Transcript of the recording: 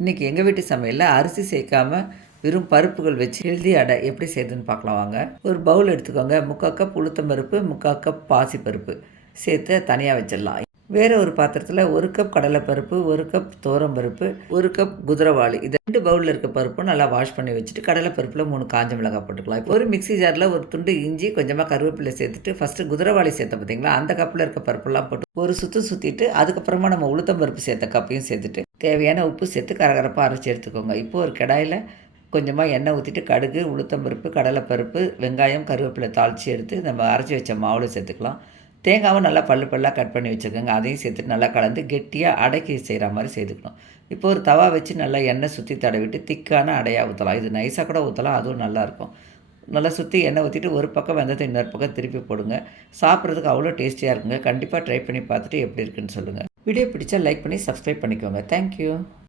இன்றைக்கி எங்கள் வீட்டு சமையலில் அரிசி சேர்க்காம வெறும் பருப்புகள் வச்சு ஹெல்தி அடை எப்படி செய்யுதுன்னு பார்க்கலாம் வாங்க. ஒரு பவுல் எடுத்துக்கோங்க. 3/4 கப் உளுத்தம் பருப்பு, 3/4 கப் பாசி பருப்பு சேர்த்து தனியாக வச்சிடலாம். வேறு ஒரு பாத்திரத்தில் 1 கப் கடலைப்பருப்பு, 1 கப் பருப்பு, 1 கப் குதிரைவாளி, இது 2 பவுலில் இருக்க பருப்பும் நல்லா வாஷ் பண்ணி வச்சுட்டு கடலைப்பருப்பில் 3 காஞ்ச மிளகாய் போட்டுக்கலாம். இப்போ ஒரு மிக்ஸி ஜாரில் ஒரு துண்டு இஞ்சி, கொஞ்சமாக கருவேப்பிலை சேர்த்துட்டு ஃபஸ்ட்டு குதிரைவாளி சேர்த்த பார்த்தீங்களா, அந்த கப்பில் இருக்க பருப்பெல்லாம் போட்டு ஒரு சுற்றிட்டு அதுக்கப்புறமா நம்ம உளுத்தம் பருப்பு சேர்த்த கப்பையும் சேர்த்துட்டு தேவையான உப்பு சேர்த்து கரகரப்பாக அரைச்சி எடுத்துக்கோங்க. இப்போது ஒரு கடாயில் கொஞ்சமாக எண்ணெய் ஊற்றிட்டு கடுகு, உளுத்தம்பருப்பு, கடலைப்பருப்பு, வெங்காயம், கருவேப்பிலை தாளித்து எடுத்து நம்ம அரைச்சி வச்ச மாவில் சேர்த்துக்கலாம். தேங்காவும் நல்லா பல்லாக கட் பண்ணி வச்சுக்கோங்க. அதையும் சேர்த்துட்டு நல்லா கலந்து கெட்டியாக அடைக்கி செய்கிற மாதிரி செய்துக்கணும். இப்போ ஒரு தவா வச்சு நல்லா எண்ணெய் சுற்றி தடவிட்டு திக்கான அடையாக ஊற்றலாம். இது நைஸாக கூட ஊற்றலாம், அதுவும் நல்லாயிருக்கும். நல்லா சுற்றி எண்ணெய் ஊற்றிட்டு ஒரு பக்கம் வெந்தயத்தை இன்னொரு பக்கம் திருப்பி போடுங்க. சாப்பிட்றதுக்கு அவ்வளோ டேஸ்டியாக இருக்குங்க. கண்டிப்பாக ட்ரை பண்ணி பார்த்துட்டு எப்படி இருக்குன்னு சொல்லுங்கள். வீடியோ பிடிச்சா லைக் பண்ணி சப்ஸ்கிரைப் பண்ணிக்கோங்க. தேங்க்யூ.